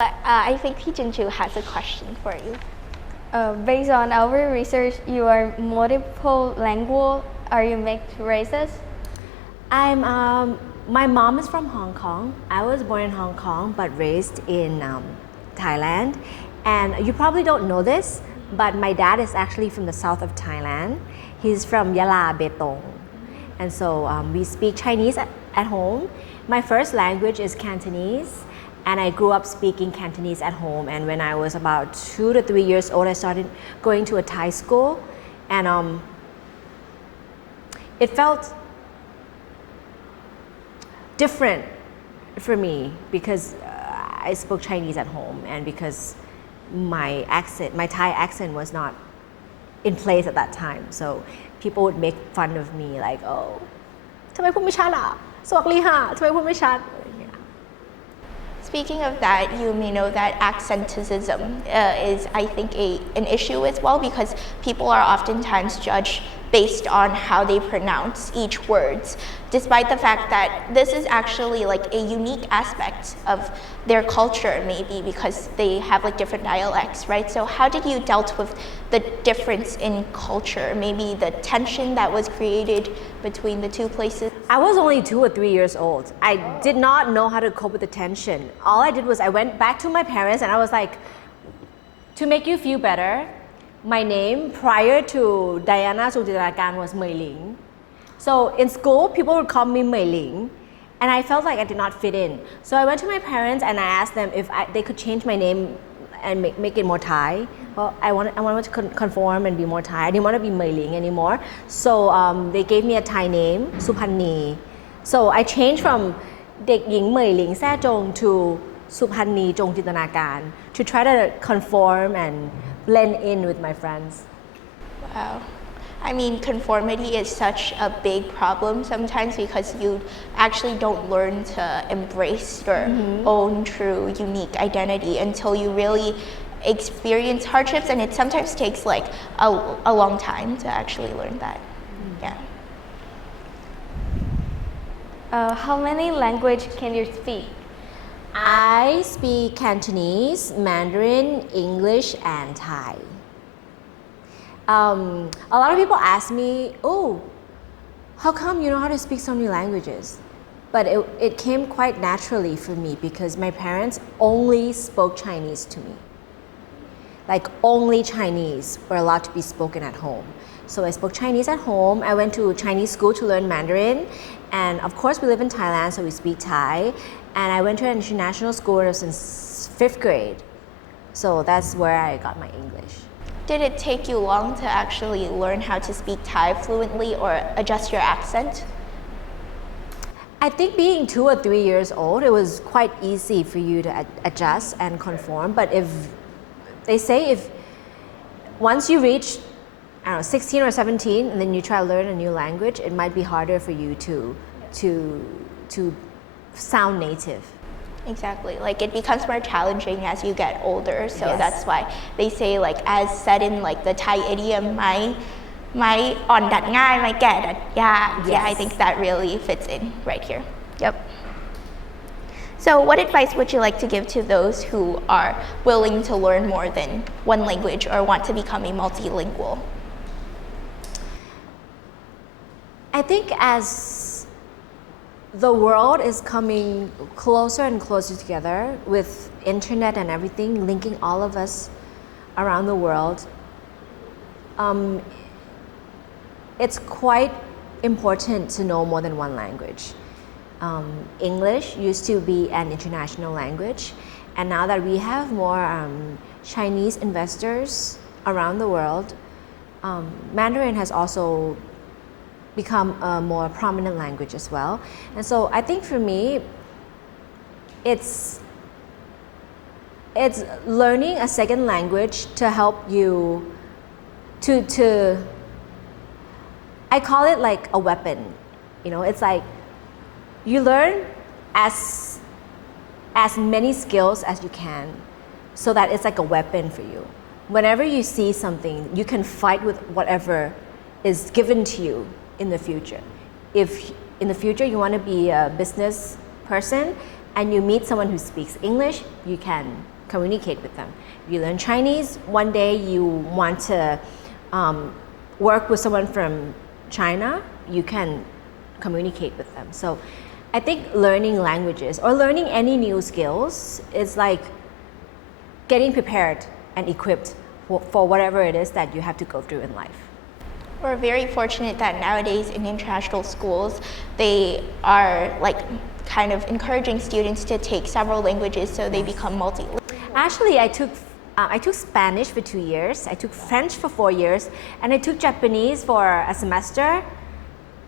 I think Junju has a question for you. Based on our research, you are multiple lingual. Are you mixed races? My mom is from Hong Kong. I was born in Hong Kong but raised in Thailand. And you probably don't know this, but my dad is actually from the south of Thailand. He's from Yala, Betong. And so we speak Chinese at home. My first language is Cantonese. And I grew up speaking Cantonese at home. And when I was about 2 to 3 years old, I started going to a Thai school. And it felt different for me because I spoke Chinese at home and because my Thai accent was not in place at that time. So people would make fun of me like, oh, ทำไมพูดไม่ชัดอ่ะสวัสดีค่ะทำไมพูดไม่ชัด Speaking of that, you may know that accentism is, I think, an issue as well because people are oftentimes judged based on how they pronounce each words, despite the fact that this is actually like a unique aspect of their culture maybe because they have like different dialects, right? So how did you dealt with the difference in culture, maybe the tension that was created between the two places? I was only 2 or 3 years old. I did not know how to cope with the tension. All I did was I went back to my parents and I was like, to make you feel better, my name prior to Diana Sujitarakan was Mei Ling. So in school, people would call me Mei Ling, and I felt like I did not fit in. So I went to my parents and I asked them if they could change my name and make it more Thai. Well, I wanted to conform and be more Thai. I didn't want to be Mei Ling anymore. So they gave me a Thai name, Supanni. So I changed from เด็กหญิงเหมยหลิงแซ่จง to สุพันนีจงจินตนาการ to try to conform and blend in with my friends. Wow. I mean, conformity is such a big problem sometimes because you actually don't learn to embrace your own true unique identity until you really experience hardships, and it sometimes takes like a long time to actually learn that. Yeah. How many language can you speak? I speak Cantonese, Mandarin, English, and Thai. A lot of people ask me, oh, how come you know how to speak so many languages? But it came quite naturally for me because my parents only spoke Chinese to me. Like only Chinese were allowed to be spoken at home. So I spoke Chinese at home. I went to Chinese school to learn Mandarin. And of course we live in Thailand, so we speak Thai. And I went to an international school since 5th grade. So that's where I got my English. Did it take you long to actually learn how to speak Thai fluently or adjust your accent? I think being 2 or 3 years old, it was quite easy for you to adjust and conform. But if they say if once you reach, I don't know, 16 or 17 and then you try to learn a new language, it might be harder for you to sound native. Exactly. Like it becomes more challenging as you get older. So that's why they say like as said in like the Thai idiom, ไม้อ่อนดัดง่ายไม้แก่ดัดยาก Yeah, I think that really fits in right here. Yep. So what advice would you like to give to those who are willing to learn more than one language or want to become a multilingual? I think as the world is coming closer and closer together with internet and everything, linking all of us around the world, it's quite important to know more than one language. English used to be an international language, and now that we have more Chinese investors around the world, Mandarin has also become a more prominent language as well. And so I think for me, it's learning a second language to help you to I call it like a weapon. You know, it's like you learn as many skills as you can so that it's like a weapon for you. Whenever you see something, you can fight with whatever is given to you in the future. If in the future you want to be a business person, and you meet someone who speaks English, you can communicate with them. If you learn Chinese, one day you want to work with someone from China, you can communicate with them. So I think learning languages or learning any new skills is like getting prepared and equipped for whatever it is that you have to go through in life. We're very fortunate that nowadays in international schools, they are like kind of encouraging students to take several languages so they become multilingual. Actually, I took Spanish for 2 years, I took French for 4 years, and I took Japanese for a semester,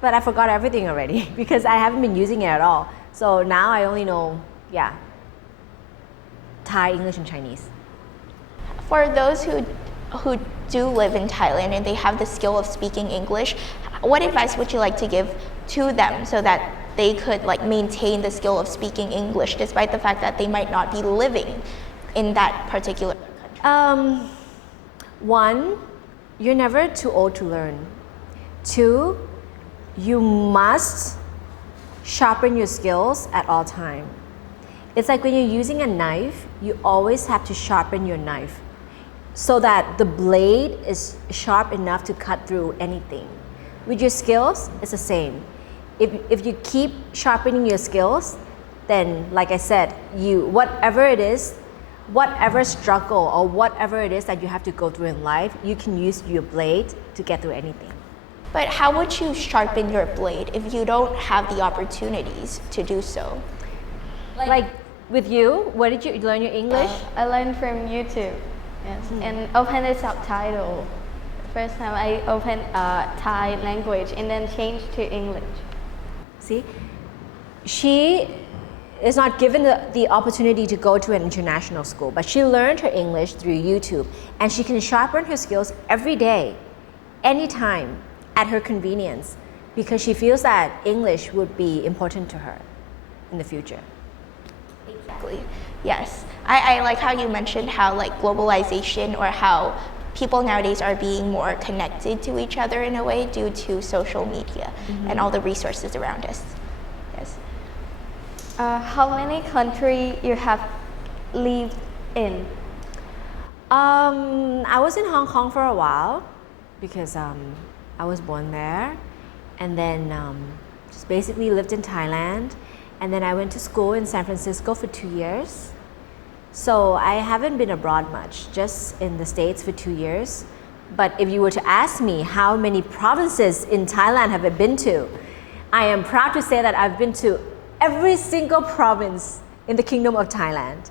but I forgot everything already because I haven't been using it at all. So now I only know, Thai, English, and Chinese. For those who do live in Thailand and they have the skill of speaking English, what advice would you like to give to them so that they could like maintain the skill of speaking English despite the fact that they might not be living in that particular country? One, you're never too old to learn. Two, you must sharpen your skills at all time. It's like when you're using a knife, you always have to sharpen your knife so that the blade is sharp enough to cut through anything. With your skills, it's the same. If you keep sharpening your skills, then like I said, whatever it is, whatever struggle or whatever it is that you have to go through in life, you can use your blade to get through anything. But how would you sharpen your blade if you don't have the opportunities to do so? Like with you, where did you learn your English? I learned from YouTube, yes, and open the subtitle. First time I opened Thai language and then changed to English. See, she is not given the opportunity to go to an international school, but she learned her English through YouTube, and she can sharpen her skills every day, anytime, at her convenience, because she feels that English would be important to her in the future. Exactly. Yes. I like how you mentioned how like globalization or how people nowadays are being more connected to each other in a way due to social media and all the resources around us. Yes. How many countries you have lived in? I was in Hong Kong for a while because I was born there, and then just basically lived in Thailand, and then I went to school in San Francisco for 2 years. So I haven't been abroad much, just in the States for 2 years. But if you were to ask me how many provinces in Thailand have I been to, I am proud to say that I've been to every single province in the Kingdom of Thailand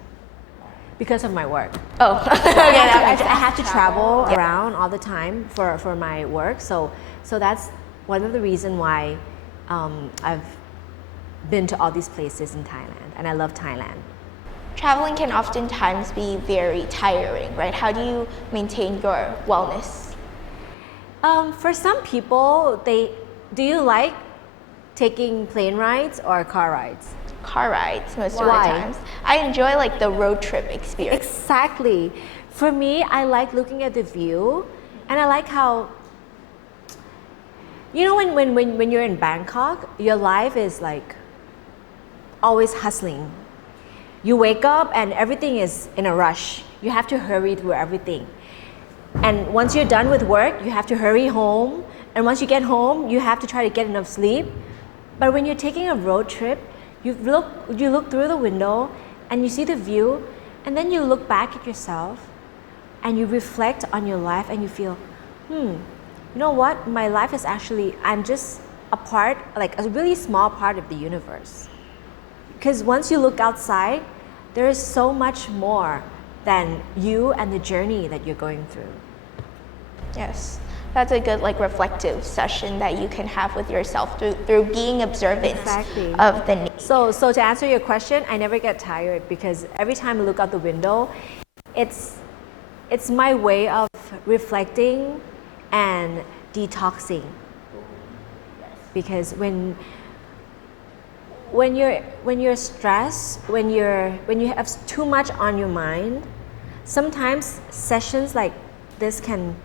because of my work. Oh, I have to travel around all the time for my work. So that's one of the reasons why I've been to all these places in Thailand, and I love Thailand. Traveling can oftentimes be very tiring, right? How do you maintain your wellness? For some people, do you like taking plane rides or car rides? Car rides most of Why? the times. I enjoy like the road trip experience. Exactly. For me, I like looking at the view, and I like how, you know, when you're in Bangkok, your life is like always hustling. You wake up and everything is in a rush. You have to hurry through everything. And once you're done with work, you have to hurry home. And once you get home, you have to try to get enough sleep. But when you're taking a road trip, you look through the window and you see the view, and then you look back at yourself and you reflect on your life and you feel, you know what? My life is actually, I'm just a part, like a really small part of the universe. Because once you look outside, there is so much more than you and the journey that you're going through. Yes. That's a good like reflective session that you can have with yourself through being observant Exactly. of the nature. So to answer your question, I never get tired because every time I look out the window, it's my way of reflecting and detoxing. Because when you're stressed, when you have too much on your mind, sometimes sessions like this can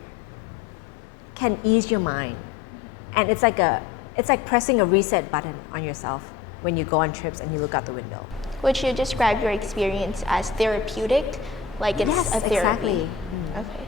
ease your mind, and it's like pressing a reset button on yourself when you go on trips and you look out the window. Would you describe your experience as therapeutic? Like it's Yes, a therapy? exactly. Okay.